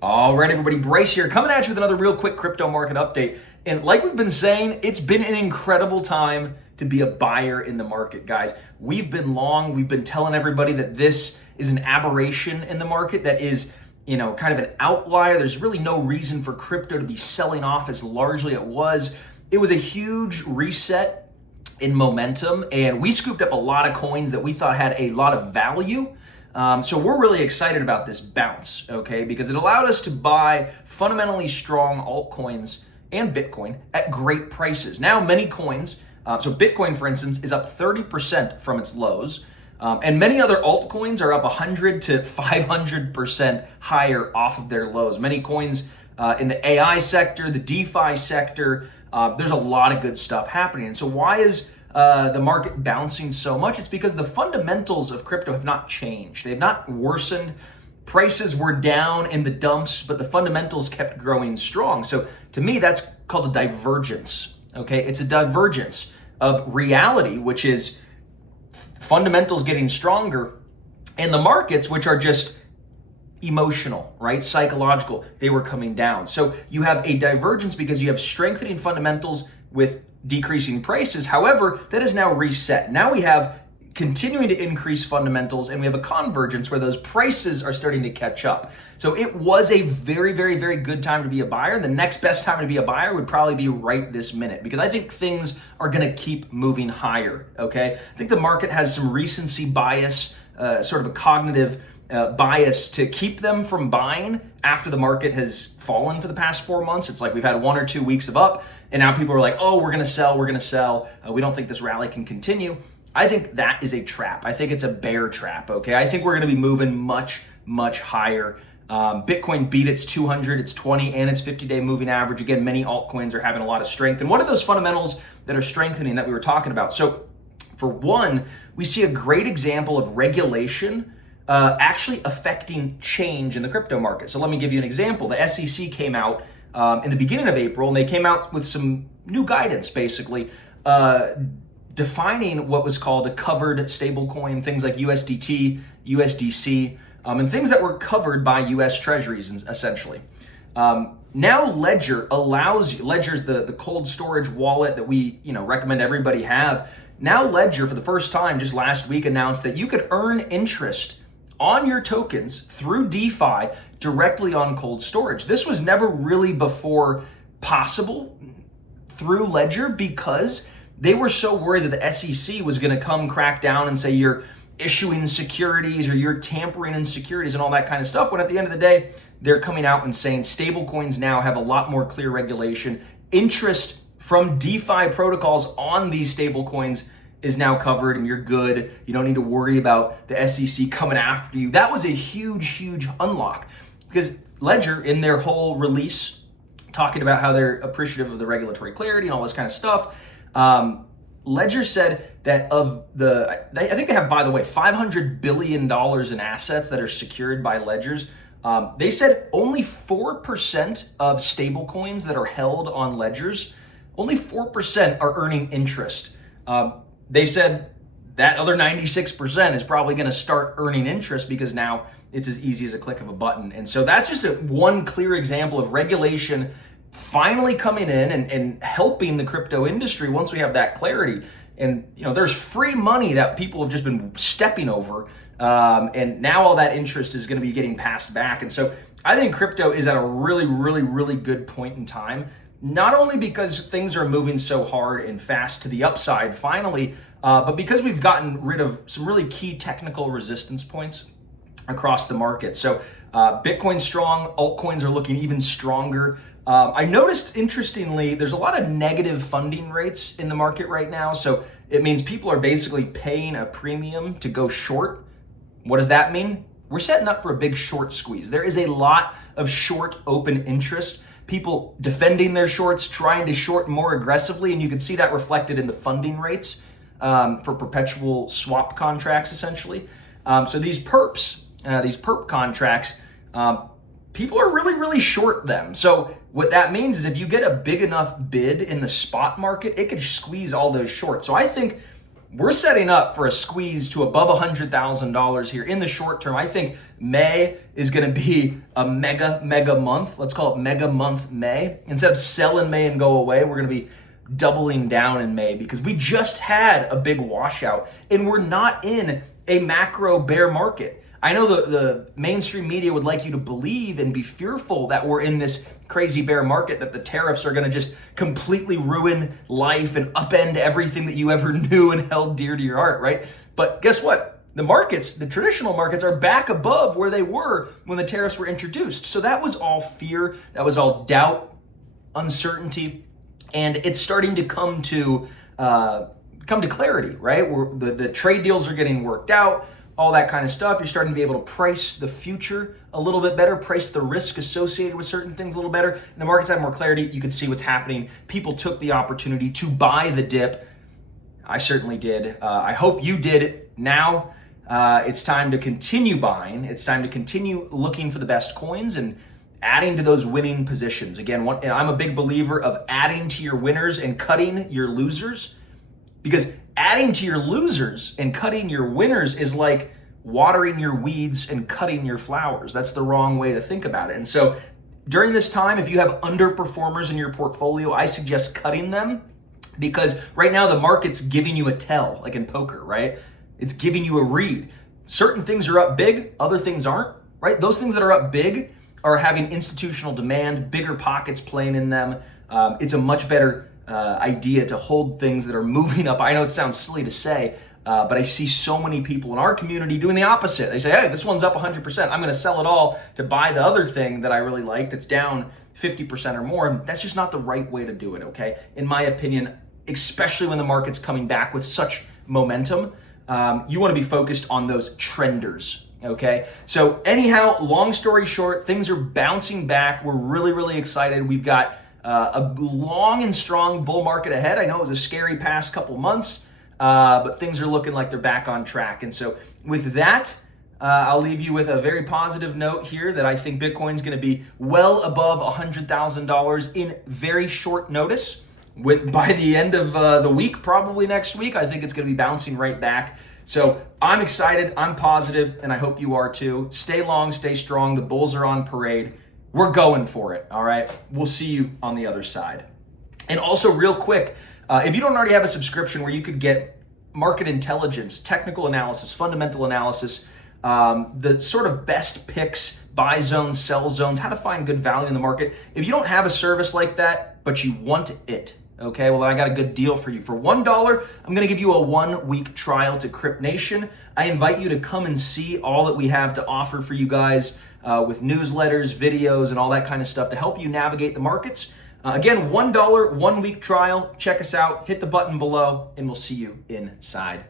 All right, everybody, Bryce here, coming at you with another real quick crypto market update. And like we've been saying, it's been an incredible time to be a buyer in the market, guys. We've been long. We've been telling everybody that this is an aberration in the market that is, kind of an outlier. There's really no reason for crypto to be selling off as largely it was. It was a huge reset in momentum, and we scooped up a lot of coins that we thought had a lot of value. So we're really excited about this bounce, okay? Because it allowed us to buy fundamentally strong altcoins and Bitcoin at great prices. Now, many coins, so Bitcoin, for instance, is up 30% from its lows. And many other altcoins are up 100 to 500% higher off of their lows. Many coins in the AI sector, the DeFi sector, there's a lot of good stuff happening. And so why is the market bouncing so much? It's because the fundamentals of crypto have not changed. They've not worsened. Prices were down in the dumps, but the fundamentals kept growing strong. So to me, that's called a divergence. Okay, it's a divergence of reality, which is fundamentals getting stronger, and the markets, which are just emotional, right? Psychological, they were coming down. So you have a divergence because you have strengthening fundamentals with decreasing prices. However, that is now reset. Now we have continuing to increase fundamentals, and we have a convergence where those prices are starting to catch up. So it was a very, very, very good time to be a buyer. The next best time to be a buyer would probably be right this minute, because I think things are going to keep moving higher, okay? I think the market has some recency bias, sort of a cognitive bias to keep them from buying after the market has fallen for the past 4 months. It's like we've had 1 or 2 weeks of up, and now people are like, oh, we're going to sell. We don't think this rally can continue. I think that is a trap. I think it's a bear trap, okay? I think we're going to be moving much, much higher. Bitcoin beat its 200, its 20, and its 50-day moving average. Again, many altcoins are having a lot of strength. And what are those fundamentals that are strengthening that we were talking about? So for one, we see a great example of regulation actually affecting change in the crypto market. So let me give you an example. The SEC came out in the beginning of April, and they came out with some new guidance, basically, defining what was called a covered stablecoin, things like USDT, USDC, and things that were covered by US Treasuries, essentially. Now Ledger allows you, Ledger's the cold storage wallet that we recommend everybody have. Now Ledger, for the first time just last week, announced that you could earn interest on your tokens through DeFi directly on cold storage. This was never really before possible through Ledger, because they were so worried that the SEC was going to come crack down and say you're issuing securities or you're tampering in securities and all that kind of stuff, when at the end of the day, they're coming out and saying stablecoins now have a lot more clear regulation. Interest from DeFi protocols on these stablecoins is now covered, and you're good. You don't need to worry about the SEC coming after you. That was a huge, huge unlock, because Ledger, in their whole release, talking about how they're appreciative of the regulatory clarity and all this kind of stuff, Ledger said that I think they have, by the way, $500 billion in assets that are secured by ledgers. They said only 4% of stablecoins that are held on ledgers, only 4% are earning interest. They said that other 96% is probably going to start earning interest, because now it's as easy as a click of a button. And so that's just one clear example of regulation finally coming in and helping the crypto industry once we have that clarity. And there's free money that people have just been stepping over, and now all that interest is going to be getting passed back. And so I think crypto is at a really, really, really good point in time, not only because things are moving so hard and fast to the upside finally, but because we've gotten rid of some really key technical resistance points across the market. So Bitcoin's strong, altcoins are looking even stronger. I noticed, interestingly, there's a lot of negative funding rates in the market right now. So it means people are basically paying a premium to go short. What does that mean? We're setting up for a big short squeeze. There is a lot of short open interest, people defending their shorts, trying to short more aggressively, and you can see that reflected in the funding rates for perpetual swap contracts, essentially. So these perp contracts, people are really, really short them. So what that means is if you get a big enough bid in the spot market, it could squeeze all those shorts. So I think we're setting up for a squeeze to above $100,000 here in the short term. I think May is going to be a mega month. Let's call it mega month May. Instead of sell in May and go away, we're going to be doubling down in May because we just had a big washout and we're not in a macro bear market. I know the mainstream media would like you to believe and be fearful that we're in this crazy bear market, that the tariffs are going to just completely ruin life and upend everything that you ever knew and held dear to your heart, right? But guess what? The markets, the traditional markets, are back above where they were when the tariffs were introduced. So that was all fear, that was all doubt, uncertainty, and it's starting to come to clarity, right? The trade deals are getting worked out, all that kind of stuff. You're starting to be able to price the future a little bit better, price the risk associated with certain things a little better. And the markets have more clarity. You can see what's happening. People took the opportunity to buy the dip. I certainly did. I hope you did it. Now it's time to continue buying. It's time to continue looking for the best coins and adding to those winning positions. Again, and I'm a big believer of adding to your winners and cutting your losers, because adding to your losers and cutting your winners is like watering your weeds and cutting your flowers. That's the wrong way to think about it. And so during this time, if you have underperformers in your portfolio, I suggest cutting them, because right now the market's giving you a tell, like in poker, right? It's giving you a read. Certain things are up big, other things aren't, right? Those things that are up big are having institutional demand, bigger pockets playing in them. It's a much better idea to hold things that are moving up. I know it sounds silly to say, but I see so many people in our community doing the opposite. They say, hey, this one's up 100%. I'm going to sell it all to buy the other thing that I really like that's down 50% or more. And that's just not the right way to do it, okay? In my opinion, especially when the market's coming back with such momentum, you want to be focused on those trenders. Okay, so anyhow, long story short, things are bouncing back. We're really excited. We've got a long and strong bull market ahead. I know it was a scary past couple months, but things are looking like they're back on track. And so with that, I'll leave you with a very positive note here that I think Bitcoin's going to be well above $100,000 in very short notice. By the end of the week, probably next week, I think it's going to be bouncing right back. So I'm excited, I'm positive, and I hope you are too. Stay long, stay strong. The bulls are on parade. We're going for it, all right? We'll see you on the other side. And also real quick, if you don't already have a subscription where you could get market intelligence, technical analysis, fundamental analysis, the sort of best picks, buy zones, sell zones, how to find good value in the market. If you don't have a service like that, but you want it, okay, well, I got a good deal for you. For $1, I'm going to give you a 1-week trial to Crypt Nation. I invite you to come and see all that we have to offer for you guys with newsletters, videos, and all that kind of stuff to help you navigate the markets. Again, $1, 1-week trial. Check us out. Hit the button below, and we'll see you inside.